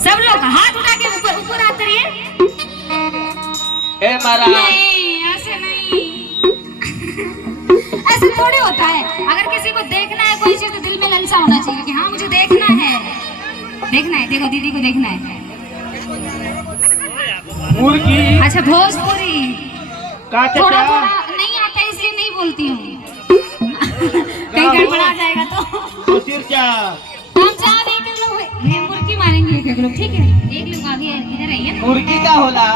सब लोग हाथ उठा के ऊपर ऊपर आते रहिए। नहीं ऐसे नहीं, ऐसे थोड़ी होता है। अगर किसी को देखना है कोई चीज तो दिल में लालसा होना चाहिए कि हाँ मुझे देखना है, देखना है। देखो दीदी को देखना है। मुर्गी अच्छा भोजपुरी थोड़ा थोड़ा नहीं आता इसलिए नहीं बोलती हूँ। कहीं गड़बड़ा जाएगा तो फिर क्या हम चाह एक लोग मुर्गी मारेंगे, एक लोग ठीक है। एक लोग आगे इधर आइए। मुर्गी का होला